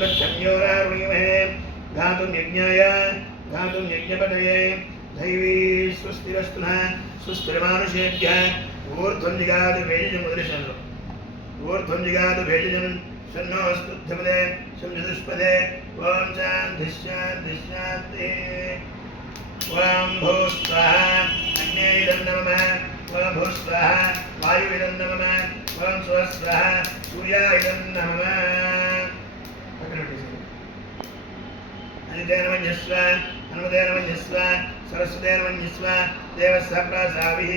गच्छन्योरारुणीमहे धातुं यज्ञाय धातुं यज्ञपतये दैवी स्वस्तिरस्तु नः स्वस्तिर्मानुषेभ्यः ऊर्ध्वं जिगातु भेषजमुदृशन् ऊर्ध्वं जिगातु भेषजं शन्नोऽस्तुध्यपदे शंसदुष्पदे ॐ शान्तिः शान्तिः शान्तिः ॐ भूस्वाहा अग्नेयं नमः ॐ भूस्वाहा वायुविदं नमः ॐ स्वस्वाहा सूर्यायं नमः अनितेनमन्यस्व हनुमतेनमन्यस्व सरस्वतेनमन्यस्व देवस्य प्रसाभिः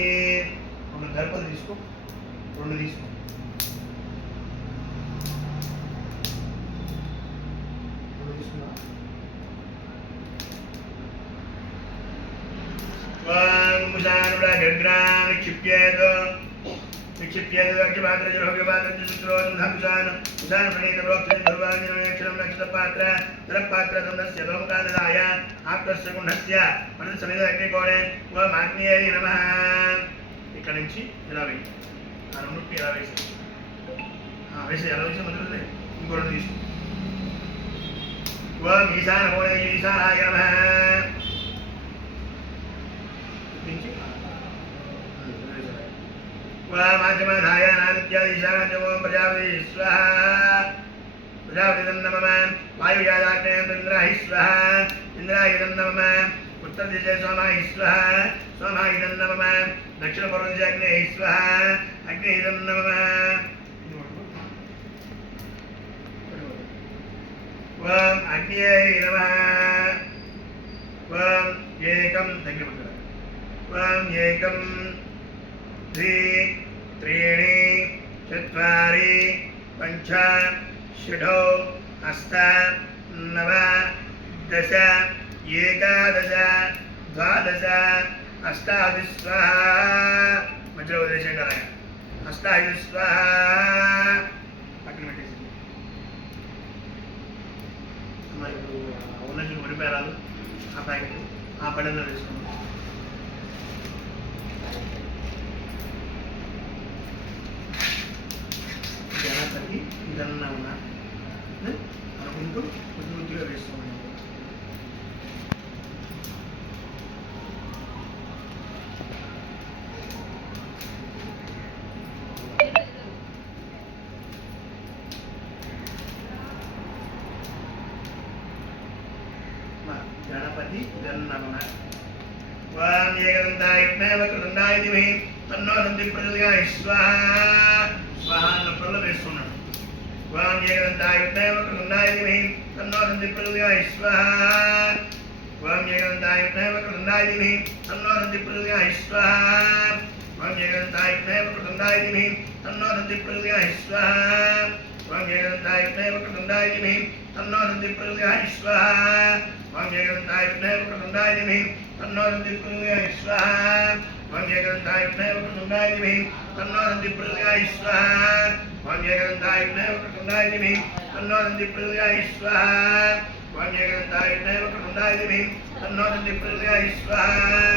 ఒక దర్పది తీసుకో రెండు తీసుకో विक्षिप्येत दक्षपात्रजलभ्यपात्रजलुत्रोदं धंसान उदान प्रणीतप्रोक्षणं धर्वाञ्जनमेक्षणं नक्षत्रपात्र जलपात्रदन्दस्य लोमकानदाय आप्तस्य गुण्डस्य मनस्समिद अग्निकोणे ओम आग्नेयाय नमः ఇక్కడ నుంచి ఇలా వేయి ఆ రెండుకి ఇలా వేసి వేసి ఎలా వేసి మొదలు ఇంకో రెండు తీసుకో ఓం ఈశాన కోణే ఈశానాయ నమః वामाचमधाय नादित्या ईशानाय ओम प्रजापति स्वाहा प्रजापति नमः वायुजाताग्नेय इंद्राय स्वाहा इंद्राय नमः उत्तर दिशे सोमाय स्वाहा सोमाय नमः दक्षिण पूर्व दिशे अग्नेय स्वाहा अग्नेय नमः ओम अग्नेय नमः ओम एकम ओम एकम द्वि त्रीणि चत्वारि पञ्च षट् अष्ट नव दश एकादश द्वादश अष्टादश स्वाहा मध्योपदेशं कराय अष्टादश स्वाहा पక్కన పెట్టేసి మరి ఉన్నది ఉరిపేరాలు ఆ ప్యాకెట్ ఆ పడలో వేసుకున్నాం జనాతకి ఇదన్నా ఉన్నా అనుకుంటూ కొద్ది కొద్దిగా వేస్తూ ఉన్నాము గణపతి ఇదన్నా వాం ఏకదంతాయ వక్రతుండాయ ధీమహి తన్నో నంది ప్రచోదయాత్ స్వాహా स्वाहा प्रबल वेస్తున్నాడు वाम ఏకదంతాయ వక్రతుండాయ ధీమహి తన్నో నంది ప్రచోదయాత్ స్వాహా वाम ఏకదంతాయ వక్రతుండాయ ధీమహి తన్నో నంది ప్రచోదయాత్ స్వాహా वाम ఏకదంతాయ వక్రతుండాయ ధీమహి తన్నో నంది ప్రచోదయాత్ స్వాహా वाम ఏకదంతాయ వక్రతుండాయ ధీమహి తన్నో నంది ప్రచోదయాత్ స్వాహా वाम ఏకదంతాయ వక్రతుండాయ ధీమహి తన్నో నంది ప్రచోదయాత్ స్వాహా वाम ఏకదంతాయ వక్రతుండాయ ధీమహి तन्नो नंदी प्रचोदयात् स्वाहा वाम ఏకదంతాయ వక్రతుండాయ ధీమహి तन्नो नंदी प्रचोदयात् स्वाहा वाम ఏకదంతాయ వక్రతుండాయ ధీమహి तन्नो नंदी प्रचोदयात् स्वाहा